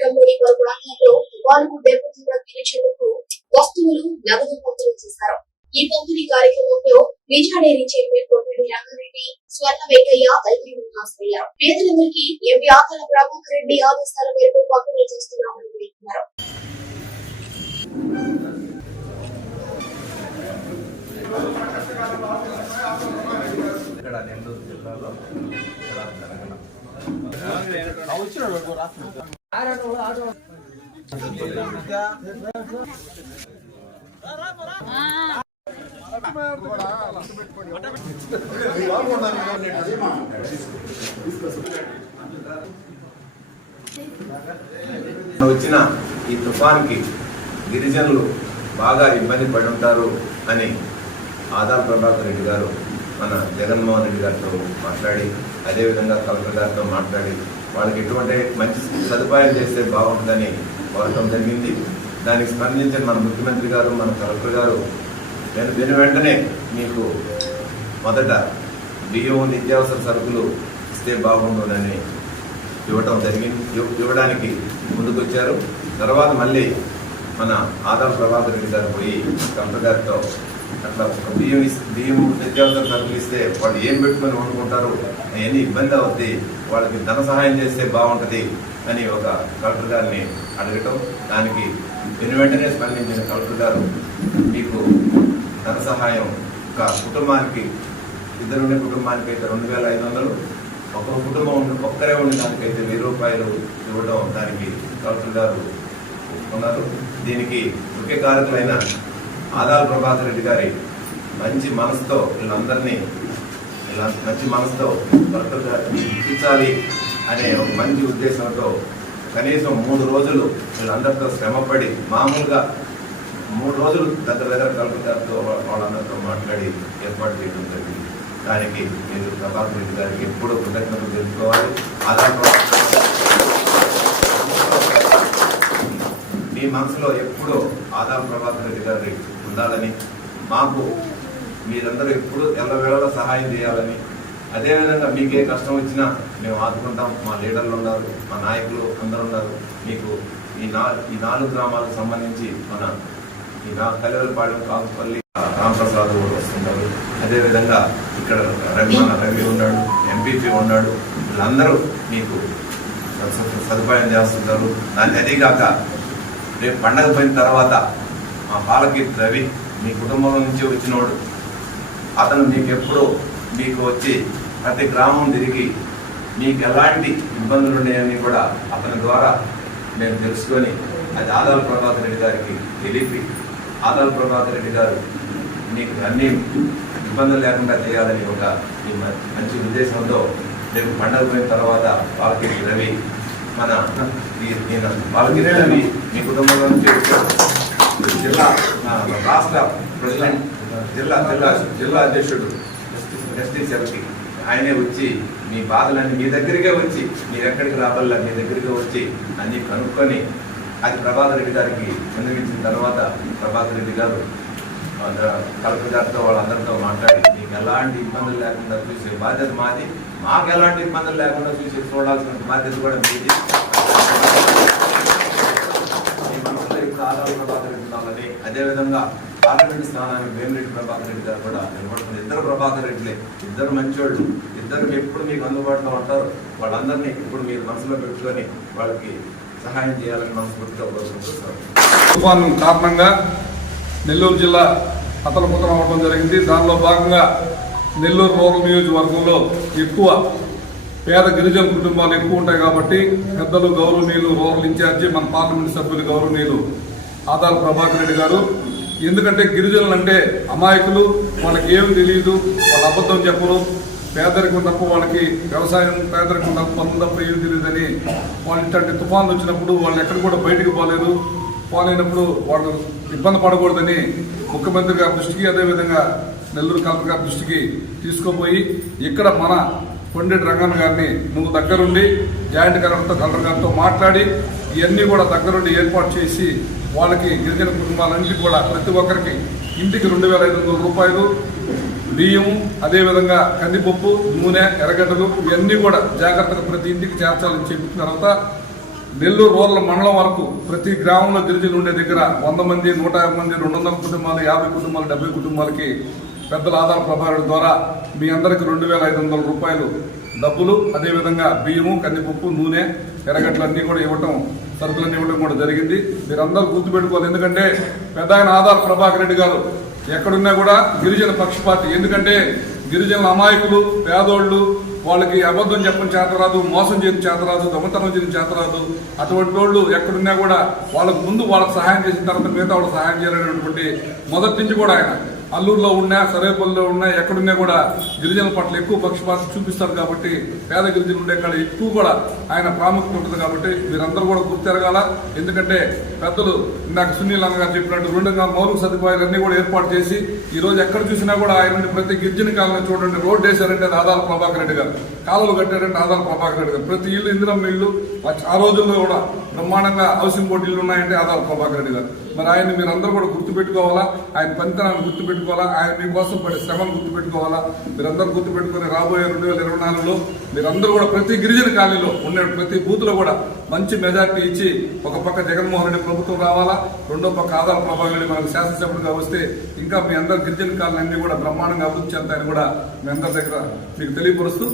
మండలంలోని పలు ప్రాంతాల్లో తుఫాను దెబ్బతిన్న గిరిజనులకు వస్తువులు నగదు పంపిణీ చేశారు ఈ పంపిణీ కార్యక్రమంలో విజయ డైరీ చైర్మన్ కోటిరెడ్డి రంగారెడ్డి స్వర్ణ వెంకయ్య తదితరులు హాజరయ్యారు పేదలందరికీ ఎంపీ ఆకల ప్రభాకర్ రెడ్డి ఆదేశాల మేరకు పంపిణీ చేస్తున్నామని పేర్కొన్నారు ఇక్కడ నెల్లూరు జిల్లాలో ఇక్కడ తెలంగాణ వచ్చిన ఈ తుఫాన్కి గిరిజనులు బాగా ఇబ్బంది పడి ఉంటారు అని ఆదాల్ ప్రభాకర్ రెడ్డి గారు మన జగన్మోహన్ రెడ్డి గారితో మాట్లాడి అదేవిధంగా కలెక్టర్ గారితో మాట్లాడి వాళ్ళకి ఎటువంటి మంచి సదుపాయం చేస్తే బాగుంటుందని కోరటం జరిగింది. దానికి స్పందించిన మన ముఖ్యమంత్రి గారు మన కలెక్టర్ గారు నేను దీని వెంటనే మీకు మొదట బియ్యం నిత్యావసర సరుకులు ఇస్తే బాగుంటుందని ఇవ్వటం జరిగింది. ఇవ్వడానికి ముందుకొచ్చారు. తర్వాత మళ్ళీ మన ఆదాం ప్రభాకర్ రెడ్డి గారు పోయి కలెక్టర్ గారితో అట్లా ఒక బియ్యం బియ్యం నిత్యావసర సరుకులు ఇస్తే వాళ్ళు ఏం పెట్టుకొని వండుకుంటారు అవన్నీ ఇబ్బంది అవుద్ది. వాళ్ళకి ధన సహాయం చేస్తే బాగుంటుంది అని ఒక కలెక్టర్ గారిని అడగటం దానికి వెను వెంటనే స్పందించిన కలెక్టర్ గారు మీకు ధన సహాయం ఒక కుటుంబానికి ఇద్దరుండే కుటుంబానికి అయితే రెండు వేల ఐదు వందలు ఒక కుటుంబం ఉండి ఒక్కరే ఉండే దానికైతే వెయ్యి రూపాయలు ఇవ్వడం దానికి కలెక్టర్ గారు ఉన్నారు దీనికి ముఖ్య కారకులైన ఆదాల ప్రభాకర్ రెడ్డి గారి మంచి మనసుతో వీళ్ళందరినీ మంచి మనసుతో ఇప్పించాలి అనే ఒక మంచి ఉద్దేశంతో కనీసం మూడు రోజులు వీళ్ళందరితో శ్రమపడి మామూలుగా మూడు రోజులు దగ్గర దగ్గర కలుపుతారుతో వాళ్ళందరితో మాట్లాడి ఏర్పాటు చేయడం జరిగింది. దానికి మీరు ప్రభాకర్ రెడ్డి గారికి ఎప్పుడూ కృతజ్ఞతలు తెలుసుకోవాలి ఆధార్ మీ మనసులో ఎప్పుడూ ఆదాం ప్రభాకర్ రెడ్డి గారి ఉండాలని మాకు మీరందరూ ఎప్పుడు ఎల్లవేళలా సహాయం చేయాలని అదేవిధంగా మీకే కష్టం వచ్చినా మేము ఆదుకుంటాం. మా లీడర్లు ఉన్నారు మా నాయకులు అందరూ ఉన్నారు. మీకు ఈ నా ఈ నాలుగు గ్రామాలకు సంబంధించి మన ఈ నా కల్లెలపాలెం కాకుపల్లి రామప్రసాద్ కూడా వస్తుంటారు అదేవిధంగా ఇక్కడ రవి మన రవి ఉన్నాడు ఎంపీపీ ఉన్నాడు. వీళ్ళందరూ మీకు స- సదుపాయం చేస్తుంటారు. దాన్ని అదేగాక రేపు పండగ పోయిన తర్వాత మా పాలకీర్తి రవి మీ కుటుంబం నుంచి వచ్చినోడు. అతను మీకు ఎప్పుడూ మీకు వచ్చి ప్రతి గ్రామం తిరిగి మీకు ఎలాంటి ఇబ్బందులు ఉన్నాయని కూడా అతని ద్వారా మేము తెలుసుకొని అది ఆదాల ప్రభాకర్ రెడ్డి గారికి తెలిపి ఆదాల ప్రభాకర్ రెడ్డి గారు మీకు అన్ని ఇబ్బందులు లేకుండా చేయాలని ఒక ఈ మంచి ఉద్దేశంతో రేపు పండగ పోయిన తర్వాత పాలకీర్తి రవి మన ఈ- ఈయన మీ కుటుంబంలో నుంచి జిల్లా రాష్ట్ర ప్రెసిడెంట్ జిల్లా జిల్లా జిల్లా అధ్యక్షుడు జస్టిస్ ఎంపీ ఆయనే వచ్చి మీ బాధలన్నీ మీ దగ్గరికే వచ్చి మీరు ఎక్కడికి రావాలా మీ దగ్గరికి వచ్చి అన్ని కనుక్కొని అది ప్రభాకర్ రెడ్డి గారికి విన్నవించిన తర్వాత ప్రభాకర్ రెడ్డి గారు కలెక్టర్ గారితో వాళ్ళందరితో మాట్లాడి మీకు ఎలాంటి ఇబ్బందులు లేకుండా చూసే బాధ్యత మాది. మాకు ఎలాంటి ఇబ్బందులు లేకుండా చూసి చూడాల్సిన బాధ్యత కూడా మీది. మీ ప్రభాకర్ రెడ్డి అదేవిధంగా పార్లమెంట్ స్థానానికి వేమిరెడ్డి ప్రభాకర్ రెడ్డి గారు కూడా నిలబడుతున్నారు ఇద్దరు ప్రభాకర్ రెడ్డిలే. ఇద్దరు మంచోళ్ళు. ఇద్దరు ఎప్పుడు మీకు అందుబాటులో ఉంటారు వాళ్ళందరినీ ఇప్పుడు మీరు మనసులో పెట్టుకొని వాళ్ళకి సహాయం చేయాలని మనస్ఫూర్తిగా కోరుకుంటున్నారు తుఫాను కారణంగా నెల్లూరు జిల్లా అతలకుతలం అవడం జరిగింది. దానిలో భాగంగా నెల్లూరు రూరల్ నియోజకవర్గంలో ఎక్కువ పేద గిరిజన కుటుంబాలు ఎక్కువ ఉంటాయి కాబట్టి పెద్దలు గౌరవనీయులు రూరల్ ఇన్ఛార్జి మన పార్లమెంట్ సభ్యులు గౌరవనీయులు ఆదాల ప్రభాకర్ రెడ్డి గారు. ఎందుకంటే గిరిజనులు అంటే అమాయకులు వాళ్ళకి ఏమి తెలియదు వాళ్ళ అబద్ధం చెప్పరు. పేదరికం తప్ప వాళ్ళకి వ్యవసాయం పేదరికం తప్ప పనులు తప్ప ఏమి తెలియదని వాళ్ళు ఇట్లాంటి తుఫాన్లు వచ్చినప్పుడు వాళ్ళు ఎక్కడ కూడా బయటకు పోలేదు. పోలేనప్పుడు వాళ్ళు ఇబ్బంది పడకూడదని ముఖ్యమంత్రి గారి దృష్టికి అదేవిధంగా నెల్లూరు కలెక్టర్ గారి దృష్టికి తీసుకుపోయి ఇక్కడ మన కొండెటి రంగన్న గారిని ముందు దగ్గరుండి జాయింట్ కలెక్టర్తో కలెక్టర్ గారితో మాట్లాడి ఇవన్నీ కూడా దగ్గరుండి ఏర్పాటు చేసి వాళ్ళకి గిరిజన కుటుంబాలన్నింటికి కూడా ప్రతి ఒక్కరికి ఇంటికి రెండు వేల ఐదు వందల రూపాయలు బియ్యము అదేవిధంగా కందిపప్పు నూనె ఎర్రగడ్డలు ఇవన్నీ కూడా జాగ్రత్తగా ప్రతి ఇంటికి చేర్చాలని చెప్పిన తర్వాత నెల్లూరు రూరల్ మండలం వరకు ప్రతి గ్రామంలో గిరిజనులు ఉండే దగ్గర వంద మంది నూట యాభై మంది రెండు వందల కుటుంబాలు యాభై కుటుంబాలు డెబ్బై కుటుంబాలకి పెద్దల ఆధార ప్రభారుడి ద్వారా మీ అందరికి రెండు వేల ఐదు వందల రూపాయలు డబ్బులు అదేవిధంగా బియ్యము కందిపప్పు నూనె ఎరగట్లన్నీ కూడా ఇవ్వటం సరుకులన్నీ ఇవ్వడం కూడా జరిగింది. మీరందరూ గుర్తుపెట్టుకోవాలి. ఎందుకంటే పెద్ద ఆయన ఆధార్ ప్రభాకర్ రెడ్డి గారు ఎక్కడున్నా కూడా గిరిజన పక్షపాతి ఎందుకంటే గిరిజనుల అమాయకులు పేదోళ్ళు వాళ్ళకి అబద్ధం చెప్పని చేతరాదు మోసం చేయని చేతరాదు దొంగతనం చేయని చేతరాదు అటువంటి వాళ్ళు ఎక్కడున్నా కూడా వాళ్ళకు ముందు వాళ్ళకి సహాయం చేసిన తర్వాత మిగతా వాళ్ళకి సహాయం చేయాలనేటువంటి మొదటి నుంచి కూడా ఆయన. అల్లూరులో ఉన్నా సరేపల్లిలో ఉన్నా ఎక్కడున్నా కూడా గిరిజనుల పట్ల ఎక్కువ పక్షపాతం చూపిస్తారు కాబట్టి పేద గిరిజనులు ఉండే కాడ ఎక్కువ కూడా ఆయన ప్రాముఖ్యత ఉంటుంది కాబట్టి మీరందరూ కూడా గుర్తెరగాల ఎందుకంటే పెద్దలు ఇందాక సునీల్ అన్న గారు చెప్పినట్టు రెండు మౌలిక సదుపాయాలన్నీ కూడా ఏర్పాటు చేసి ఈ రోజు ఎక్కడ చూసినా కూడా ఆయన ప్రతి గిరిజన కాలంలో చూడండి రోడ్డు వేశారంటే అది ఆదాల ప్రభాకర్ రెడ్డి గారు. కాలువలు కట్టారంటే ఆదాల ప్రభాకర్ రెడ్డి గారు. ప్రతి ఇల్లు ఇందిరమ్మ ఇల్లు ఆ రోజుల్లో కూడా బ్రహ్మాండంగా హౌసింగ్ బోర్డు ఇల్లు ఉన్నాయంటే ఆదాల ప్రభాకర్ రెడ్డి గారు. మరి ఆయన మీరందరూ కూడా గుర్తుపెట్టుకోవాలా? ఆయన పనితనాన్ని గుర్తుపెట్టుకోవాలా? ఆయన మీకోసం పడే శ్రమను గుర్తుపెట్టుకోవాలా? మీరందరూ గుర్తుపెట్టుకుని రాబోయే రెండు వేల ఇరవై నాలుగులో మీరందరూ కూడా ప్రతి గిరిజన కాలనీలో ఉండే ప్రతి బూత్లో కూడా మంచి మెజార్టీ ఇచ్చి ఒక పక్క జగన్మోహన్ రెడ్డి ప్రభుత్వం రావాలా? రెండో పక్క ఆధార ప్రభావం రెడ్డి మనకు శాసనసభ్యుడిగా వస్తే ఇంకా మీ అందరు గిరిజన కాలనీ అన్ని కూడా బ్రహ్మాండంగా అభివృద్ధి చెందాయని కూడా మీ అందరి దగ్గర మీకు తెలియపరుస్తూ